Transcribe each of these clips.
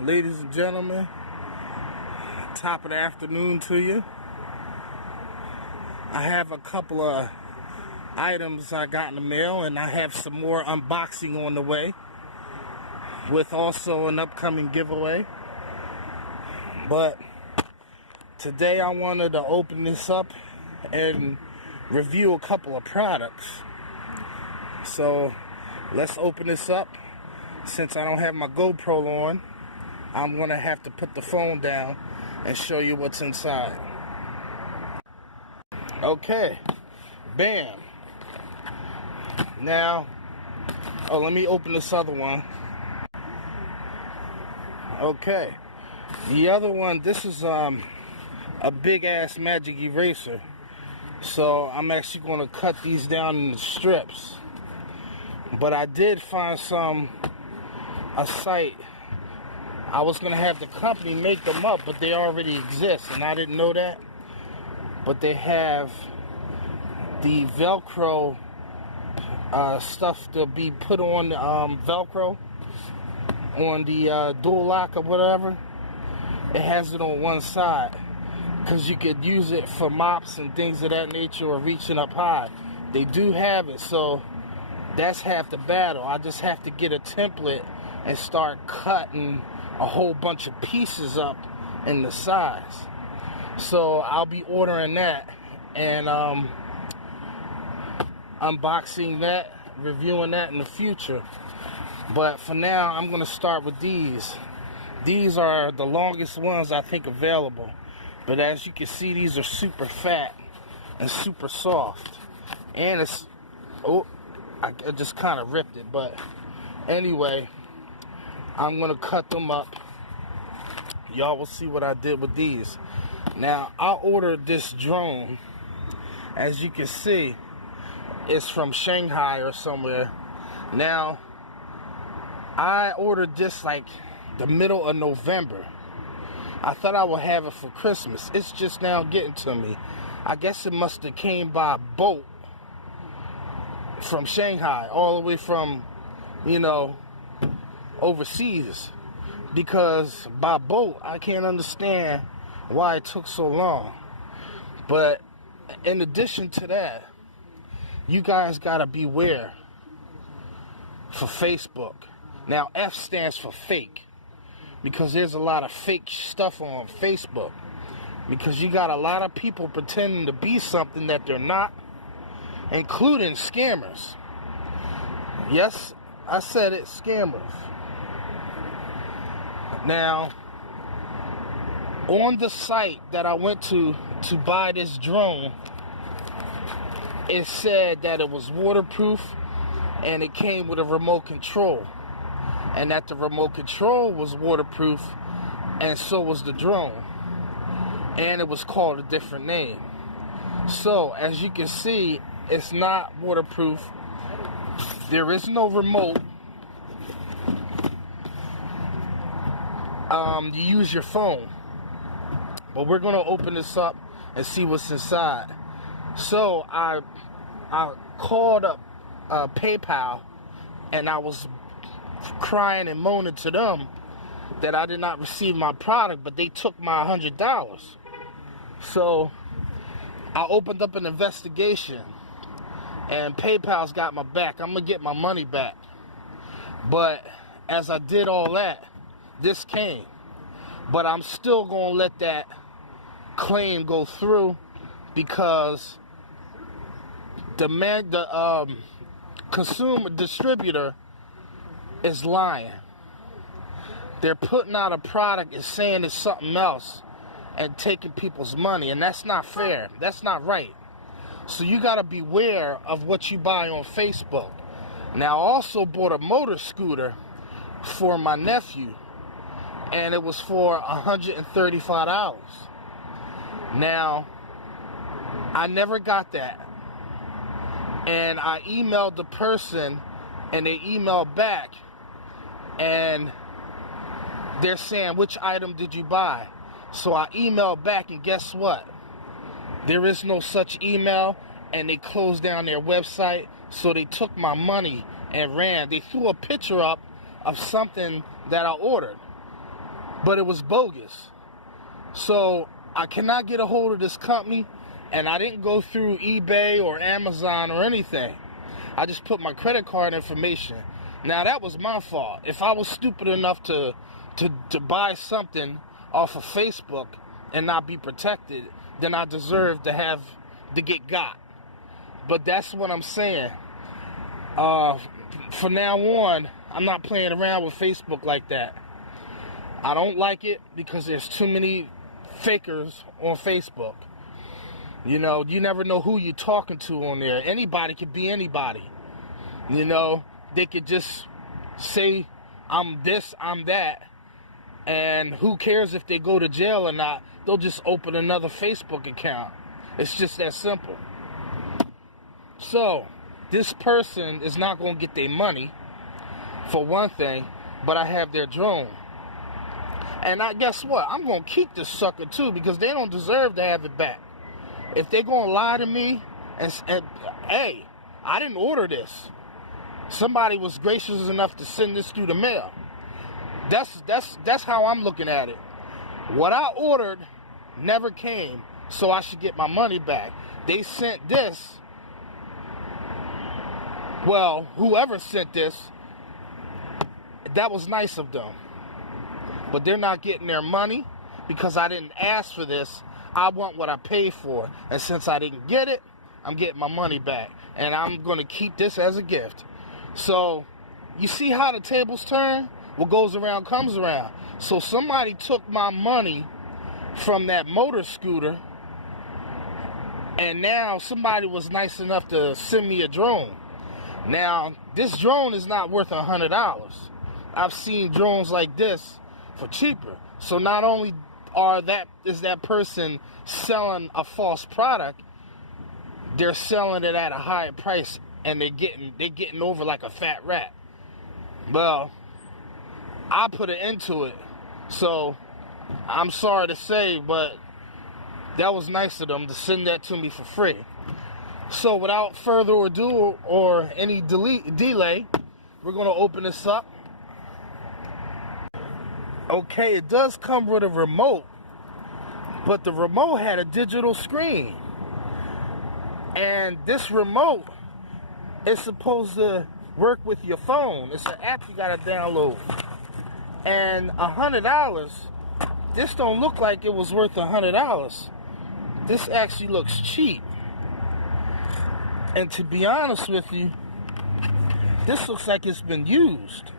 ladies and gentlemen. Top of the afternoon to you. I have a couple of items I got in the mail, and I have some more unboxing on the way, with also an upcoming giveaway. But today I wanted to open this up and review a couple of products. So let's open this up. Since I don't have my GoPro on, I'm going to have to put the phone down and show you what's inside. Okay, bam. Now, let me open this other one. Okay, the other one, this is a big ass magic eraser. So I'm actually going to cut these down into strips. But I did find a site. I was going to have the company make them up, but they already exist, and I didn't know that. But they have the Velcro stuff to be put on Velcro on the dual lock or whatever. It has it on one side because you could use it for mops and things of that nature, or reaching up high. They do have it, so that's half the battle. I just have to get a template and start cutting a whole bunch of pieces up in the size. So I'll be ordering that and unboxing that, reviewing that in the future. But for now, I'm going to start with these. These are the longest ones I think available. But as you can see, these are super fat and super soft. And it's... oh, I just kind of ripped it. But anyway, I'm going to cut them up. Y'all will see what I did with these. Now, I ordered this drone. As you can see, it's from Shanghai or somewhere. Now, I ordered this like the middle of November. I thought I would have it for Christmas. It's just now getting to me. I guess it must have came by boat from Shanghai, all the way from, overseas. Because by boat, I can't understand why it took so long. But in addition to that, you guys gotta beware for Facebook. Now, F stands for fake, because there's a lot of fake stuff on Facebook. Because you got a lot of people pretending to be something that they're not, including scammers. Yes, I said it, scammers. Now, on the site that I went to buy this drone, it said that it was waterproof and it came with a remote control. And that the remote control was waterproof, and so was the drone. And it was called a different name. So, as you can see, it's not waterproof. There is no remote. You use your phone. But we're going to open this up and see what's inside. So, I called up PayPal, and I was crying and moaning to them that I did not receive my product, but they took my $100. So I opened up an investigation, and PayPal's got my back. I'm gonna get my money back. But as I did all that, this came. But I'm still gonna let that claim go through, because the consumer distributor is lying. They're putting out a product and saying it's something else and taking people's money, and that's not fair. That's not right. So you got to beware of what you buy on Facebook. Now, I also bought a motor scooter for my nephew, and it was for $135. Now, I never got that. And I emailed the person, and they emailed back, and they're saying, which item did you buy? So I emailed back, and guess what? There is no such email, and they closed down their website, so they took my money and ran. They threw a picture up of something that I ordered. but it was bogus. So I cannot get a hold of this company, and I didn't go through eBay or Amazon or anything. I just put my credit card information. Now, that was my fault. If I was stupid enough to buy something off of Facebook and not be protected, then I deserve to get got. But that's what I'm saying. From now on, I'm not playing around with Facebook like that. I don't like it because there's too many fakers on Facebook. You know, you never know who you're talking to on there. Anybody could be anybody. You know, they could just say, I'm this, I'm that. And who cares if they go to jail or not? They'll just open another Facebook account. It's just that simple. So, this person is not going to get their money, for one thing, but I have their drone. And guess what? I'm going to keep this sucker too, because they don't deserve to have it back. If they're going to lie to me and hey, I didn't order this. Somebody was gracious enough to send this through the mail. That's how I'm looking at it. What I ordered never came, so I should get my money back. They sent this. Well, whoever sent this, that was nice of them. But they're not getting their money because I didn't ask for this. I want what I paid for. And since I didn't get it, I'm getting my money back. And I'm going to keep this as a gift. So, you see how the tables turn? What goes around comes around. So somebody took my money from that motor scooter, and now somebody was nice enough to send me a drone. Now, this drone is not worth $100. I've seen drones like this for cheaper. So not only is that person selling a false product, they're selling it at a higher price, and they're getting over like a fat rat. Well, I put an end to it, so I'm sorry to say, but that was nice of them to send that to me for free. So without further ado or any delay, we're going to open this up. Okay, it does come with a remote, but the remote had a digital screen. And this remote is supposed to work with your phone. It's an app you got to download. And $100, this don't look like it was worth $100. This actually looks cheap. And to be honest with you, this looks like it's been used.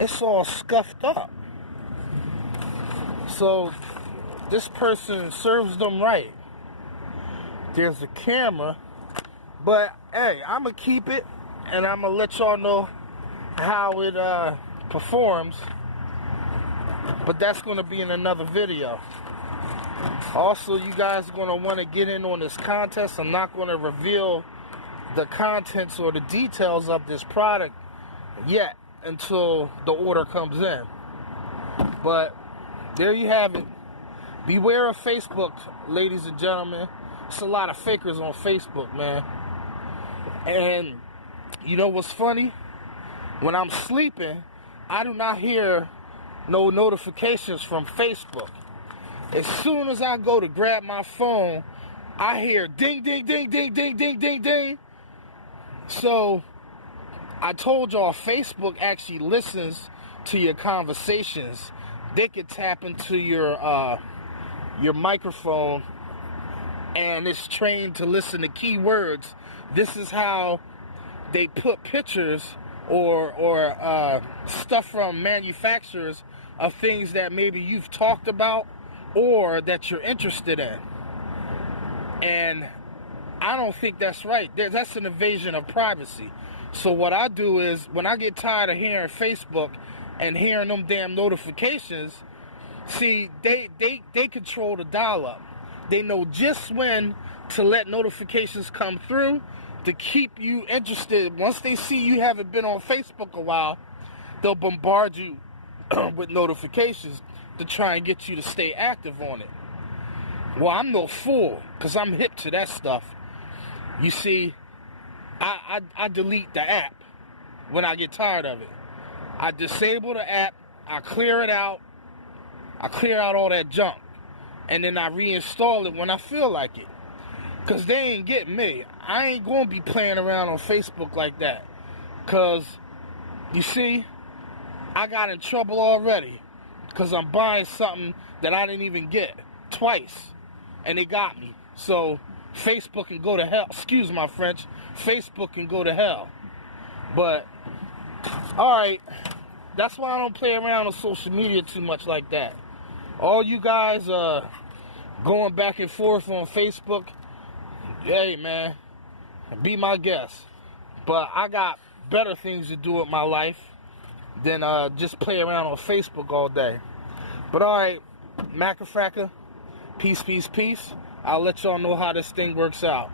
It's all scuffed up. So this person serves them right. There's a camera, but hey, I'm gonna keep it, and I'm gonna let y'all know how it performs. But that's gonna be in another video. Also, you guys are gonna want to get in on this contest. I'm not gonna reveal the contents or the details of this product yet until the order comes in. But there you have it. Beware of Facebook, ladies and gentlemen. It's a lot of fakers on Facebook, man. And you know what's funny? When I'm sleeping, I do not hear no notifications from Facebook. As soon as I go to grab my phone, I hear ding, ding, ding, ding, ding, ding, ding, ding. So I told y'all, Facebook actually listens to your conversations. They could tap into your microphone, and it's trained to listen to keywords. This is how they put pictures or stuff from manufacturers of things that maybe you've talked about or that you're interested in. And I don't think that's right. That's an invasion of privacy. So what I do is, when I get tired of hearing Facebook and hearing them damn notifications, see, they control the dial-up. They know just when to let notifications come through to keep you interested. Once they see you haven't been on Facebook a while, they'll bombard you with notifications to try and get you to stay active on it. Well, I'm no fool, because I'm hip to that stuff. You see, I delete the app when I get tired of it. I disable the app I clear it out. I clear out all that junk. And then I reinstall it when I feel like it. Because they ain't getting me. I ain't going to be playing around on Facebook like that. Because, you see, I got in trouble already. Because I'm buying something that I didn't even get twice. And they got me. So, Facebook can go to hell. Excuse my French. Facebook can go to hell. But, alright. That's why I don't play around on social media too much like that. All you guys going back and forth on Facebook, hey man, be my guest. But I got better things to do with my life than just play around on Facebook all day. But alright, Macafracker, peace, peace, peace. I'll let y'all know how this thing works out.